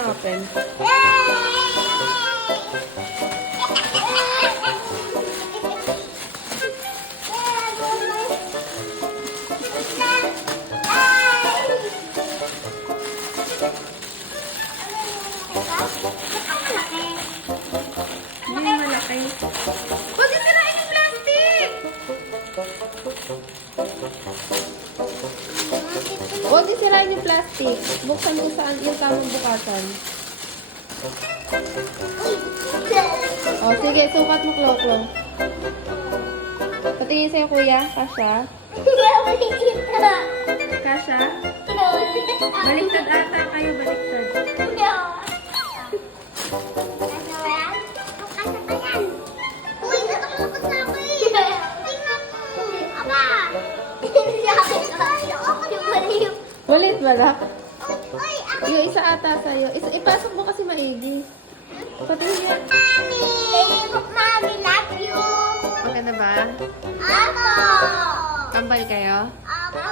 na open. Hindi malaki. Huwag isirain yung plastic! Huwag isirain yung plastic. Buksan mo saan yung tamang bukasan. O, sige. Sukat mo, Klo-Klo. Patingin sa'yo, kuya. Kasha? Kasha? Baliktad ata kayo. Baliktad. Walit wala. Yung isa ata sa'yo. Ipasok mo kasi maigi. Patingin yan. Mommy, love you. Maganda ba? Apo. Kambal kayo? Apo.